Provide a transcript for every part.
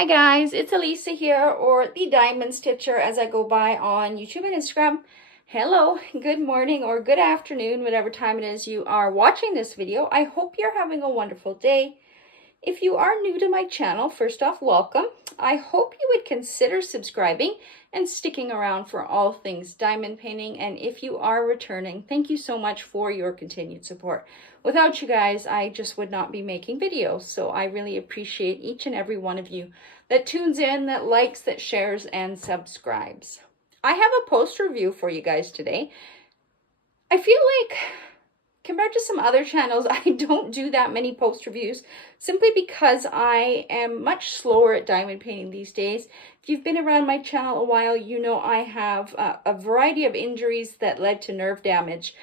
Hi guys, it's Elisa here, or the Diamond Stitcher as I go by on YouTube and Instagram. Hello, good morning or good afternoon, whatever time it is you are watching this video. I hope you're having a wonderful day. If you are new to my channel, first off, welcome. I hope you would consider subscribing and sticking around for all things diamond painting. And if you are returning, thank you so much for your continued support. Without you guys, I just would not be making videos. So I really appreciate each and every one of you that tunes in, that likes, that shares, and subscribes. I have a post review for you guys today. I feel like compared to some other channels, I don't do that many post reviews simply because I am much slower at diamond painting these days. If you've been around my channel a while, you know I have a variety of injuries that led to nerve damage,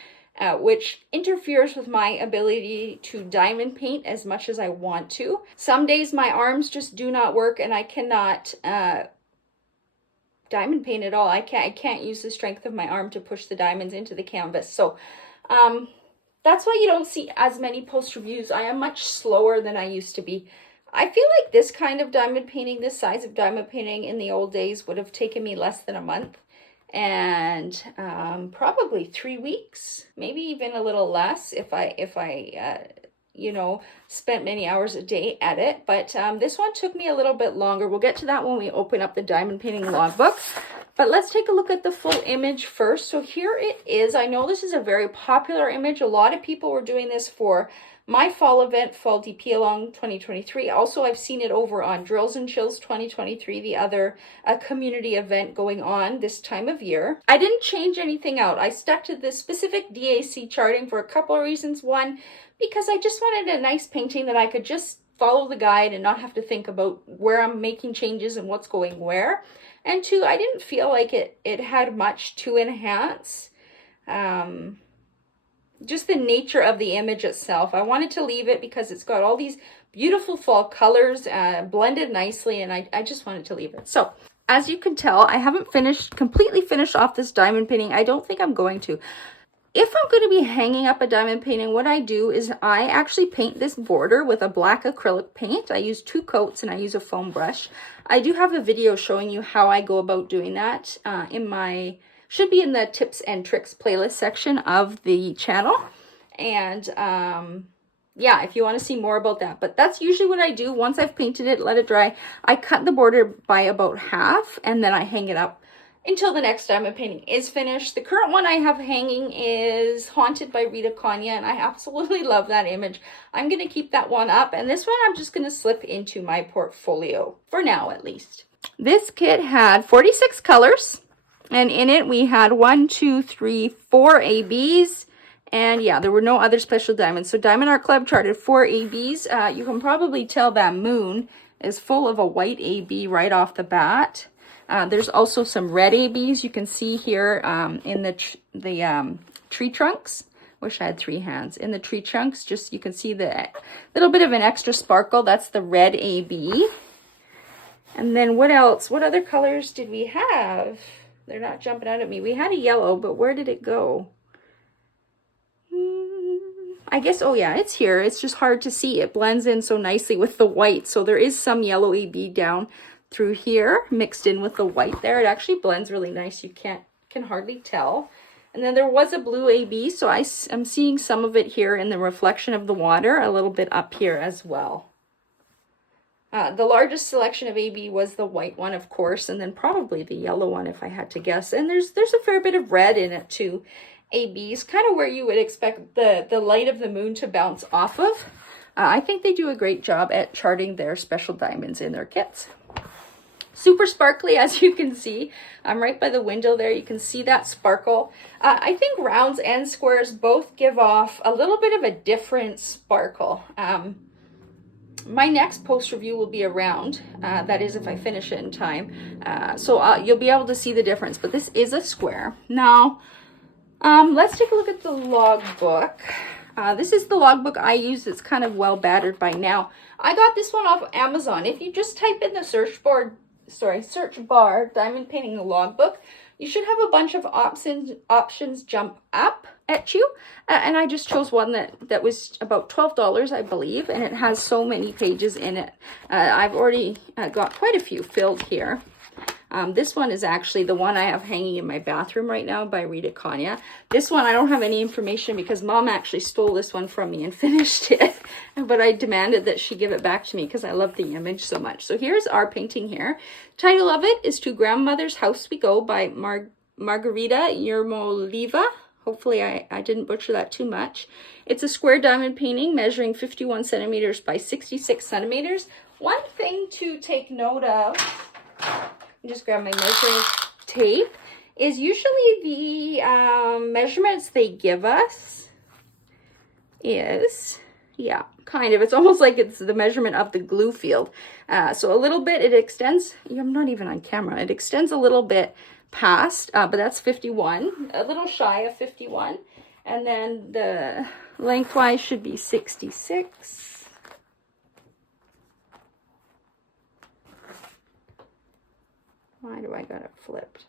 which interferes with my ability to diamond paint as much as I want to. Some days my arms just do not work and I cannot diamond paint at all. I can't use the strength of my arm to push the diamonds into the canvas. So that's why you don't see as many post reviews. I am much slower than I used to be. I feel like this kind of diamond painting, this size of diamond painting in the old days would have taken me less than a month. And probably 3 weeks, maybe even a little less if I you know, spent many hours a day at it. But this one took me a little bit longer. We'll get to that when we open up the diamond painting logbook. But let's take a look at the full image first. So here it is. I know this is a very popular image. A lot of people were doing this for my fall event, Fall DP Along 2023. Also, I've seen it over on Drills and Chills 2023, the other community event going on this time of year. I didn't change anything out. I stuck to this specific DAC charting for a couple of reasons. One, because I just wanted a nice painting that I could just follow the guide and not have to think about where I'm making changes and what's going where. And two, I didn't feel like it had much to enhance just the nature of the image itself. I wanted to leave it because it's got all these beautiful fall colors blended nicely, and I just wanted to leave it. So as you can tell, I haven't completely finished off this diamond painting. I don't think I'm going to. If I'm going to be hanging up a diamond painting, what I do is I actually paint this border with a black acrylic paint. I use 2 coats and I use a foam brush. I do have a video showing you how I go about doing that should be in the tips and tricks playlist section of the channel. And yeah, if you want to see more about that. But that's usually what I do. Once I've painted it, let it dry, I cut the border by about half and then I hang it up until the next diamond painting is finished. The current one I have hanging is Haunted by Rita Kanya, and I absolutely love that image. I'm going to keep that one up, and this one I'm just going to slip into my portfolio, for now at least. This kit had 46 colors, and in it we had 4 ABs, and yeah, there were no other special diamonds. So Diamond Art Club charted 4 ABs. You can probably tell that moon is full of a white AB right off the bat. There's also some red ABs you can see here in the tree trunks. Wish I had 3 hands. In the tree trunks, just you can see the little bit of an extra sparkle. That's the red AB. And then what else? What other colors did we have? They're not jumping out at me. We had a yellow, but where did it go? I guess, oh yeah, it's here. It's just hard to see. It blends in so nicely with the white. So there is some yellow AB down through here mixed in with the white there. It actually blends really nice. You can hardly tell. And then there was a blue AB, so I'm seeing some of it here in the reflection of the water, a little bit up here as well. The largest selection of AB was the white one, of course, and then probably the yellow one if I had to guess. And there's a fair bit of red in it too. ABs, kind of where you would expect the light of the moon to bounce off of. I think they do a great job at charting their special diamonds in their kits. Super sparkly, as you can see. I'm right by the window there. You can see that sparkle. I think rounds and squares both give off a little bit of a different sparkle. My next post review will be a round. That is if I finish it in time. So you'll be able to see the difference. But this is a square. Now, let's take a look at the logbook. This is the logbook I use. It's kind of well battered by now. I got this one off Amazon. If you just type in the search bar diamond painting logbook, you should have a bunch of options jump up at you. And I just chose one that was about $12, I believe, and it has so many pages in it. I've already got quite a few filled here. This one is actually the one I have hanging in my bathroom right now by Rita Kanya. This one, I don't have any information because Mom actually stole this one from me and finished it. But I demanded that she give it back to me because I love the image so much. So here's our painting here. Title of it is To Grandmother's House We Go by Margartya Yermolayeva. Hopefully I didn't butcher that too much. It's a square diamond painting measuring 51 centimeters by 66 centimeters. One thing to take note of, just grab my measuring tape, is usually the measurements they give us is, yeah, kind of, it's almost like it's the measurement of the glue field. So a little bit, it extends, I'm not even on camera, it extends a little bit past, but that's 51, a little shy of 51. And then the lengthwise should be 66. Why do I got it flipped?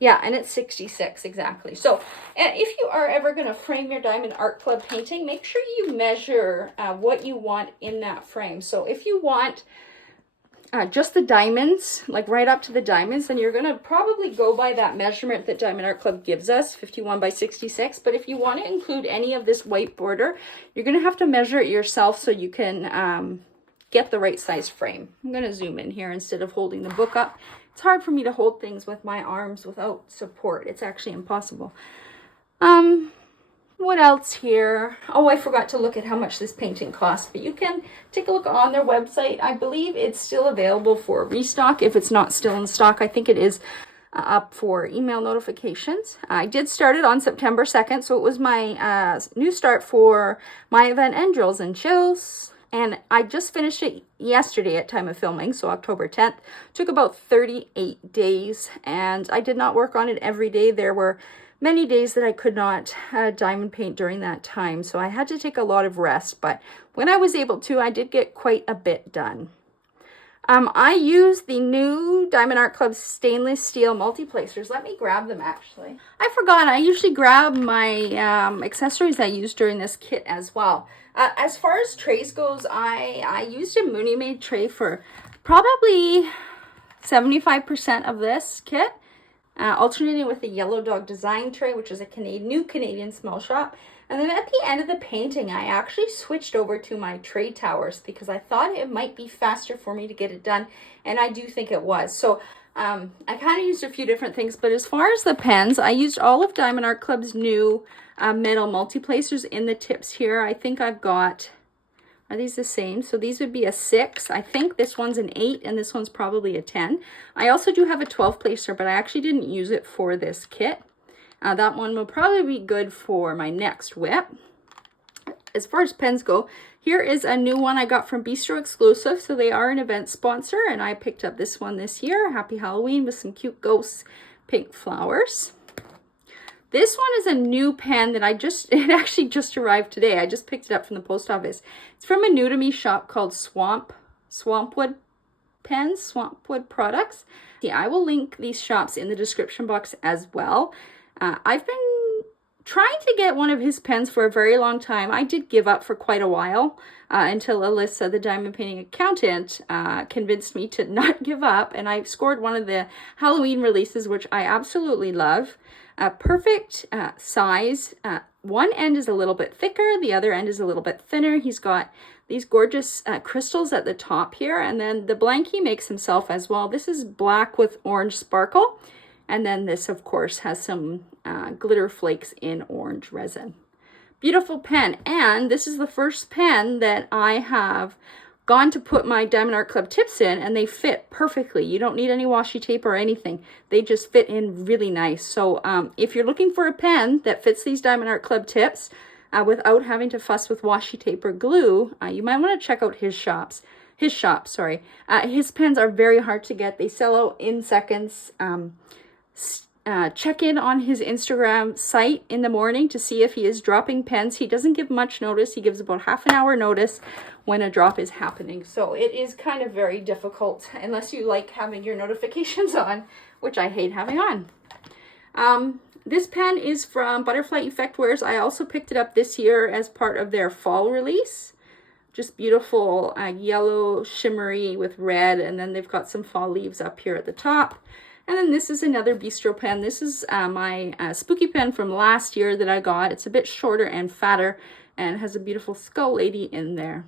Yeah, and it's 66 exactly. So if you are ever going to frame your Diamond Art Club painting, make sure you measure what you want in that frame. So if you want just the diamonds, like right up to the diamonds, then you're going to probably go by that measurement that Diamond Art Club gives us, 51 by 66. But if you want to include any of this white border, you're going to have to measure it yourself so you can get the right size frame. I'm going to zoom in here instead of holding the book up. It's hard for me to hold things with my arms without support. It's actually impossible. What else here? Oh, I forgot to look at how much this painting costs, but you can take a look on their website. I believe it's still available for restock. If it's not still in stock, I think it is up for email notifications. I did start it on September 2nd, so it was my new start for my event Angels and Chills. And I just finished it yesterday at time of filming, so October 10th. Took about 38 days, and I did not work on it every day. There were many days that I could not diamond paint during that time, so I had to take a lot of rest. But when I was able to, I did get quite a bit done. I used the new Diamond Art Club stainless steel multi-placers. Let me grab them, actually. I forgot, I usually grab my accessories I use during this kit as well. As far as trays goes, I used a Mooney Made tray for probably 75% of this kit, alternating with the Yellow Dog Design tray, which is a new Canadian small shop. And then at the end of the painting, I actually switched over to my tray towers because I thought it might be faster for me to get it done, and I do think it was. So I kind of used a few different things, but as far as the pens, I used all of Diamond Art Club's new metal multi-placers in the tips here. I think I've got, are these the same? So these would be a 6. I think this one's an 8, and this one's probably a 10. I also do have a 12 placer, but I actually didn't use it for this kit. That one will probably be good for my next whip. As far as pens go, here is a new one I got from Bistro Exclusive. So they are an event sponsor, and I picked up this one this year. Happy Halloween with some cute ghosts, pink flowers. This one is a new pen that it actually just arrived today. I just picked it up from the post office. It's from a new to me shop called Swampwood Pens, Swampwood Products. Yeah, I will link these shops in the description box as well. I've been trying to get one of his pens for a very long time. I did give up for quite a while until Alyssa, the diamond painting accountant, convinced me to not give up. And I scored one of the Halloween releases, which I absolutely love. Perfect size. One end is a little bit thicker. The other end is a little bit thinner. He's got these gorgeous crystals at the top here. And then the blank he makes himself as well. This is black with orange sparkle. And then this, of course, has some glitter flakes in orange resin. Beautiful pen. And this is the first pen that I have gone to put my Diamond Art Club tips in, and they fit perfectly. You don't need any washi tape or anything. They just fit in really nice. So if you're looking for a pen that fits these Diamond Art Club tips without having to fuss with washi tape or glue, you might want to check out his shop. His pens are very hard to get. They sell out in seconds. Check in on his Instagram site in the morning to see if he is dropping pens. He doesn't give much notice. He gives about half an hour notice when a drop is happening. So it is kind of very difficult unless you like having your notifications on, which I hate having on. This pen is from Butterfly Effect Wares. I also picked it up this year as part of their fall release. Just beautiful yellow shimmery with red, and then they've got some fall leaves up here at the top. And then this is another Bistro pen. This is my spooky pen from last year that I got. It's a bit shorter and fatter and has a beautiful skull lady in there.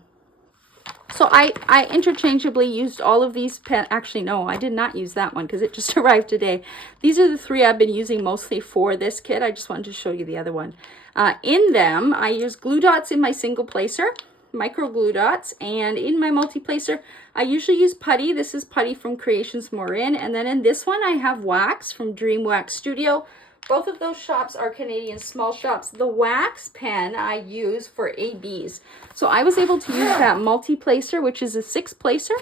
So I interchangeably used all of these pens. Actually, no, I did not use that one because it just arrived today. These are the three I've been using mostly for this kit. I just wanted to show you the other one. In them, I use glue dots in my single placer, micro glue dots, and in my multi-placer, I usually use putty. This is putty from Creations Morin, and then in this one, I have wax from Dream Wax Studio. Both of those shops are Canadian small shops. The wax pen I use for ABs. So I was able to use that multi-placer, which is a six placer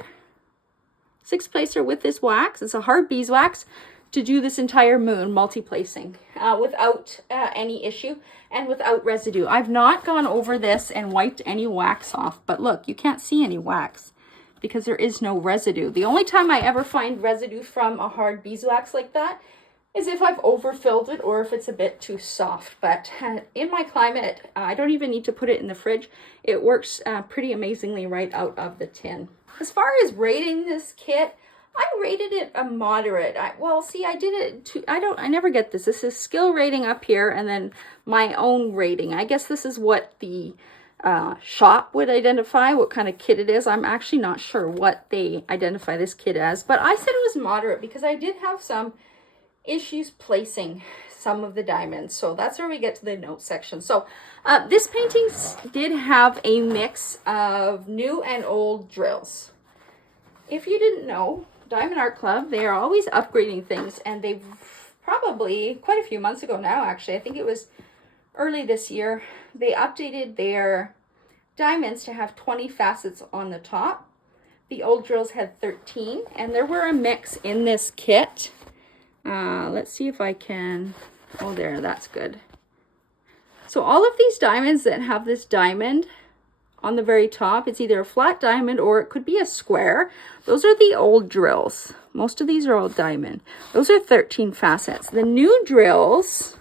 with this wax. It's a hard beeswax to do this entire moon multi-placing without any issue and without residue. I've not gone over this and wiped any wax off, but look, you can't see any wax because there is no residue. The only time I ever find residue from a hard beeswax like that is if I've overfilled it or if it's a bit too soft. But in my climate, I don't even need to put it in the fridge. It works pretty amazingly right out of the tin. As far as rating this kit, I rated it a moderate. I never get this. This is skill rating up here and then my own rating. I guess this is what the shop would identify, what kind of kit it is. I'm actually not sure what they identify this kit as, but I said it was moderate because I did have some issues placing some of the diamonds. So that's where we get to the notes section. So this painting did have a mix of new and old drills. If you didn't know, Diamond Art Club, they are always upgrading things, and they've probably quite a few months ago now, actually, I think it was early this year, they updated their diamonds to have 20 facets on the top. The old drills had 13, and there were a mix in this kit. Let's see if I can, oh there, that's good. So all of these diamonds that have this diamond on the very top, it's either a flat diamond or it could be a square. Those are the old drills. Most of these are all diamond. Those are 13 facets. The new drills,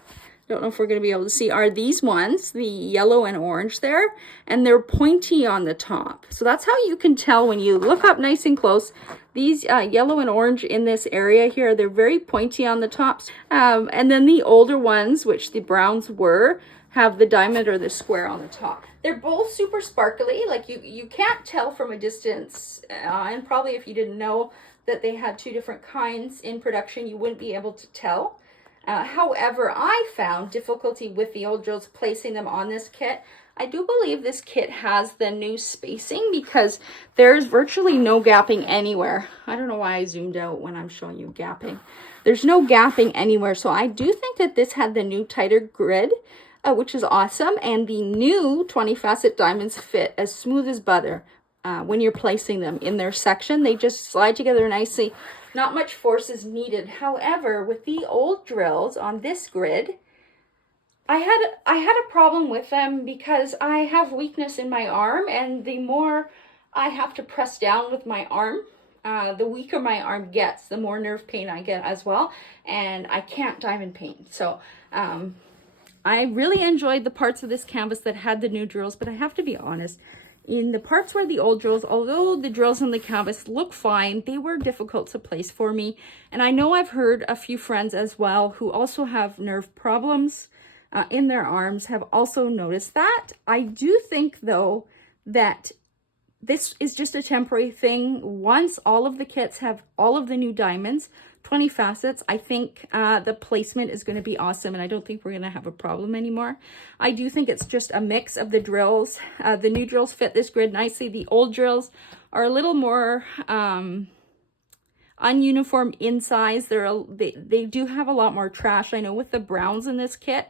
don't know if we're going to be able to see, are these ones, the yellow and orange there, and they're pointy on the top. So that's how you can tell when you look up nice and close. These yellow and orange in this area here, they're very pointy on the tops. And then the older ones, which the browns were, have the diamond or the square on the top. They're both super sparkly. Like you can't tell from a distance, and probably if you didn't know that they had two different kinds in production, you wouldn't be able to tell. However, I found difficulty with the old drills placing them on this kit. I do believe this kit has the new spacing because there's virtually no gapping anywhere. I don't know why I zoomed out when I'm showing you gapping. There's no gapping anywhere. So I do think that this had the new tighter grid, which is awesome. And the new 20 facet diamonds fit as smooth as butter when you're placing them in their section. They just slide together nicely. Not much force is needed. However, with the old drills on this grid, I had a problem with them because I have weakness in my arm, and the more I have to press down with my arm, the weaker my arm gets, the more nerve pain I get as well, and I can't diamond paint. So I really enjoyed the parts of this canvas that had the new drills, but I have to be honest, in the parts where the old drills, although the drills on the canvas look fine, they were difficult to place for me. And I know I've heard a few friends as well who also have nerve problems in their arms have also noticed that. I do think though that this is just a temporary thing. Once all of the kits have all of the new diamonds, 20 facets, I think the placement is going to be awesome, and I don't think we're going to have a problem anymore. I do think it's just a mix of the drills. The new drills fit this grid nicely. The old drills are a little more ununiform in size. They do have a lot more trash. I know with the browns in this kit,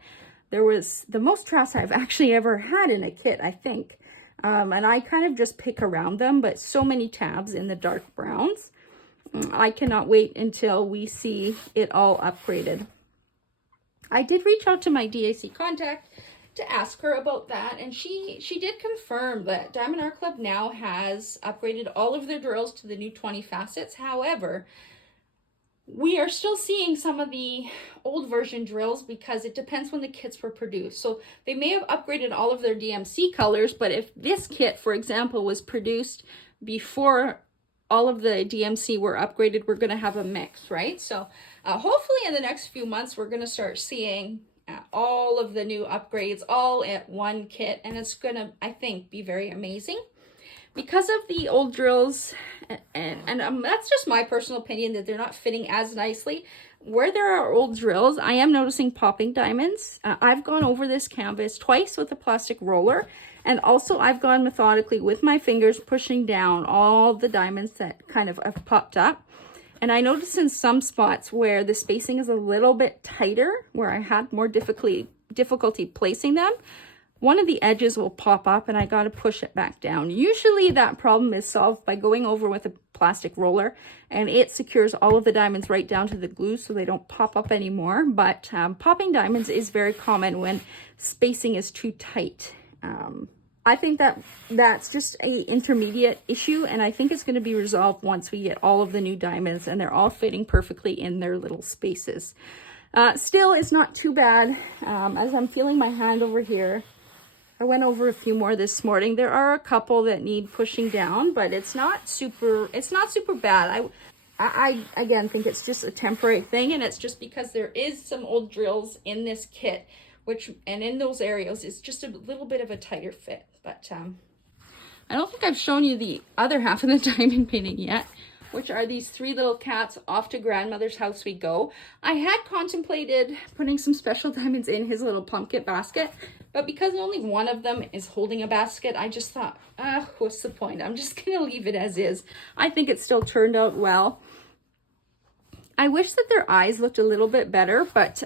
there was the most trash I've actually ever had in a kit, I think. And I kind of just pick around them, but so many tabs in the dark browns. I cannot wait until we see it all upgraded. I did reach out to my DAC contact to ask her about that, and she did confirm that Diamond Art Club now has upgraded all of their drills to the new 20 facets. However, We are still seeing some of the old version drills because it depends when the kits were produced. So they may have upgraded all of their DMC colors, but if this kit, for example, was produced before all of the DMC were upgraded, we're going to have a mix, right? So hopefully in the next few months, we're going to start seeing all of the new upgrades all at one kit, and it's going to, I think, be very amazing. Because of the old drills, and that's just my personal opinion, that they're not fitting as nicely. Where there are old drills, I am noticing popping diamonds. I've gone over this canvas twice with a plastic roller, and also I've gone methodically with my fingers pushing down all the diamonds that kind of have popped up. And I noticed in some spots where the spacing is a little bit tighter, where I had more difficulty placing them, one of the edges will pop up and I got to push it back down. Usually that problem is solved by going over with a plastic roller, and it secures all of the diamonds right down to the glue so they don't pop up anymore. But popping diamonds is very common when spacing is too tight. I think that's just a intermediate issue, and I think it's going to be resolved once we get all of the new diamonds and they're all fitting perfectly in their little spaces. Still, it's not too bad. As I'm feeling my hand over here, I went over a few more this morning. There are a couple that need pushing down, but it's not super bad. I again think it's just a temporary thing, and it's just because there is some old drills in this kit, and in those areas it's just a little bit of a tighter fit. But I don't think I've shown you the other half of the diamond painting yet, which are these three little cats. Off to grandmother's house we go. I had contemplated putting some special diamonds in his little pumpkin basket, but because only one of them is holding a basket, I just thought, what's the point? I'm just gonna leave it as is. I think it still turned out well. I wish that their eyes looked a little bit better, but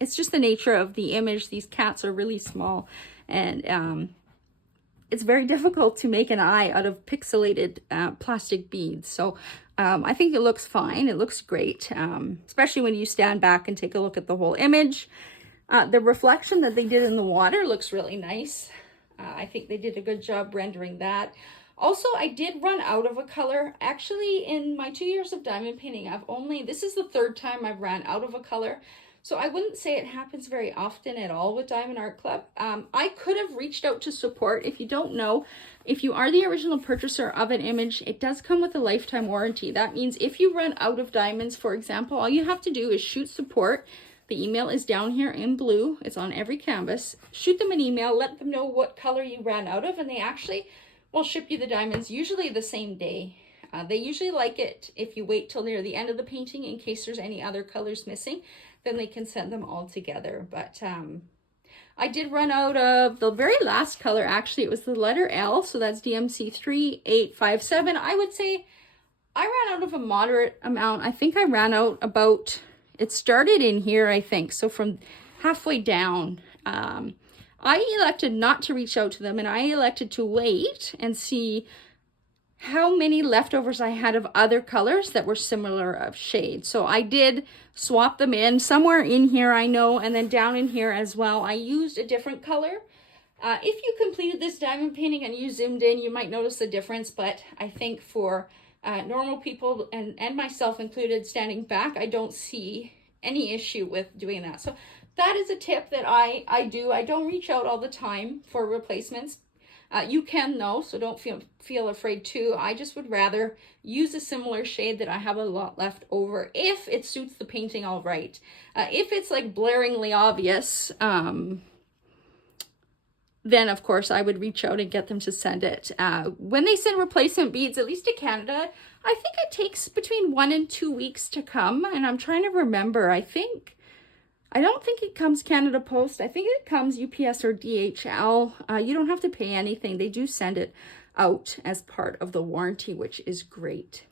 it's just the nature of the image. These cats are really small, and it's very difficult to make an eye out of pixelated plastic beads. So I think it looks fine. It looks great, especially when you stand back and take a look at the whole image. The reflection that they did in the water looks really nice. I think they did a good job rendering that. Also, I did run out of a color. Actually, in my 2 years of diamond painting, this is the third time I've ran out of a color. So I wouldn't say it happens very often at all with Diamond Art Club. I could have reached out to support. If you don't know, if you are the original purchaser of an image, it does come with a lifetime warranty. That means if you run out of diamonds, for example, all you have to do is shoot support. The email is down here in blue. It's on every canvas. Shoot them an email, let them know what color you ran out of, and they actually will ship you the diamonds, usually the same day. They usually like it if you wait till near the end of the painting in case there's any other colors missing. Then they can send them all together. But I did run out of the very last color. Actually, it was the letter L, so that's DMC 3857. I would say I ran out of a moderate amount. I think I ran out about, it started in here, I think, so from halfway down. I elected not to reach out to them, and I elected to wait and see how many leftovers I had of other colors that were similar of shade. So I did swap them in somewhere in here, I know, and then down in here as well. I used a different color. If you completed this diamond painting and you zoomed in, you might notice the difference, but I think for normal people and myself included standing back, I don't see any issue with doing that. So that is a tip that I do. I don't reach out all the time for replacements. You can though, so don't feel afraid to. I just would rather use a similar shade that I have a lot left over if it suits the painting all right. If it's like blaringly obvious, then of course I would reach out and get them to send it. When they send replacement beads, at least to Canada, I think it takes between 1 and 2 weeks to come. And I'm trying to remember, I don't think it comes Canada Post. I think it comes UPS or DHL. You don't have to pay anything. They do send it out as part of the warranty, which is great.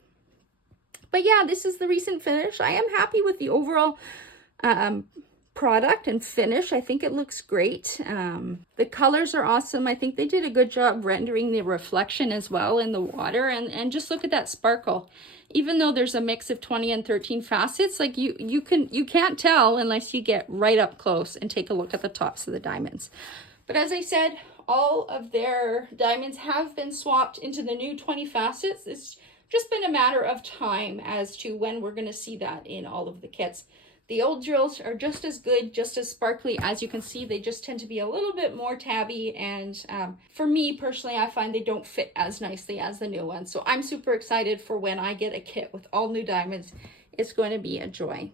But yeah, this is the recent finish. I am happy with the overall product and finish. I think it looks great. The colors are awesome. I think they did a good job rendering the reflection as well in the water. And just look at that sparkle. Even though there's a mix of 20 and 13 facets, like you can't tell unless you get right up close and take a look at the tops of the diamonds. But as I said, all of their diamonds have been swapped into the new 20 facets. It's just been a matter of time as to when we're going to see that in all of the kits. The old drills are just as good, just as sparkly. As you can see, they just tend to be a little bit more tabby, and for me personally, I find they don't fit as nicely as the new ones. So I'm super excited for when I get a kit with all new diamonds. It's going to be a joy.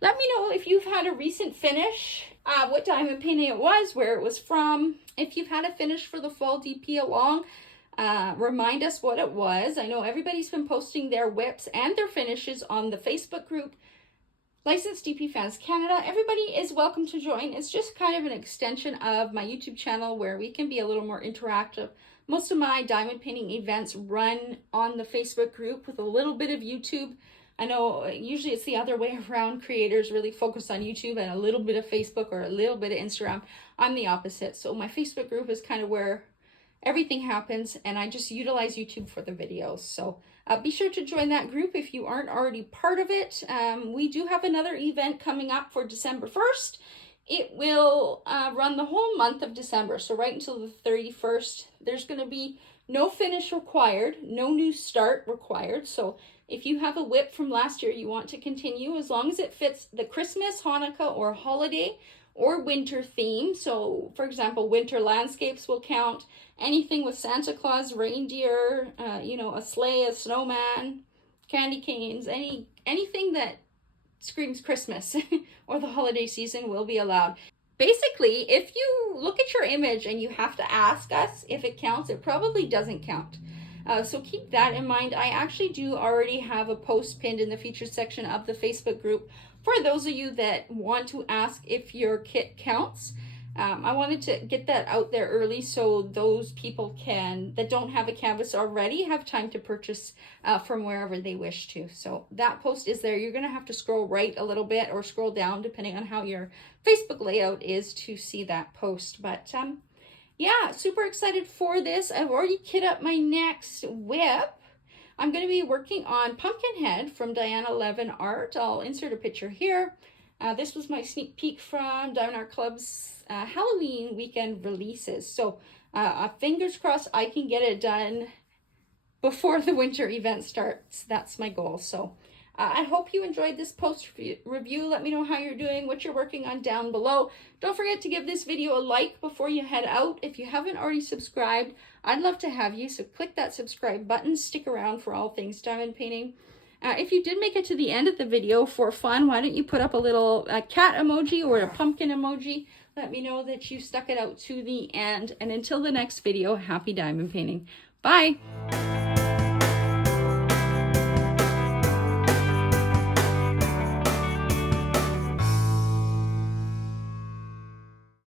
Let me know if you've had a recent finish, what diamond painting it was, where it was from. If you've had a finish for the fall DP along, remind us what it was. I know everybody's been posting their whips and their finishes on the Facebook group, Licensed DP Fans Canada. Everybody is welcome to join. It's just kind of an extension of my YouTube channel where we can be a little more interactive. Most of my diamond painting events run on the Facebook group with a little bit of YouTube. I know usually it's the other way around. Creators really focus on YouTube and a little bit of Facebook or a little bit of Instagram. I'm the opposite. So my Facebook group is kind of where everything happens, and I just utilize YouTube for the videos. So be sure to join that group if you aren't already part of it. We do have another event coming up for December 1st. It will run the whole month of December, so right until the 31st. There's going to be no finish required, no new start required. So if you have a whip from last year you want to continue, as long as it fits the Christmas, Hanukkah, or holiday or winter theme. So for example, winter landscapes will count. Anything with Santa Claus, reindeer, a sleigh, a snowman, candy canes, anything that screams Christmas or the holiday season will be allowed. Basically, if you look at your image and you have to ask us if it counts, it probably doesn't count. So keep that in mind. I actually do already have a post pinned in the featured section of the Facebook group for those of you that want to ask if your kit counts. I wanted to get that out there early so those people that don't have a canvas already have time to purchase from wherever they wish to. So that post is there. You're going to have to scroll right a little bit or scroll down depending on how your Facebook layout is to see that post. But yeah, super excited for this. I've already kit up my next whip. I'm going to be working on Pumpkinhead from Diana 11 Art. I'll insert a picture here. This was my sneak peek from Diamond Art Club's Halloween weekend releases. So fingers crossed I can get it done before the winter event starts. That's my goal. So I hope you enjoyed this post review. Let me know how you're doing, what you're working on down below. Don't forget to give this video a like before you head out. If you haven't already subscribed, I'd love to have you. So click that subscribe button. Stick around for all things diamond painting. If you did make it to the end of the video for fun, why don't you put up a little cat emoji or a pumpkin emoji? Let me know that you stuck it out to the end. And until the next video, happy diamond painting. Bye!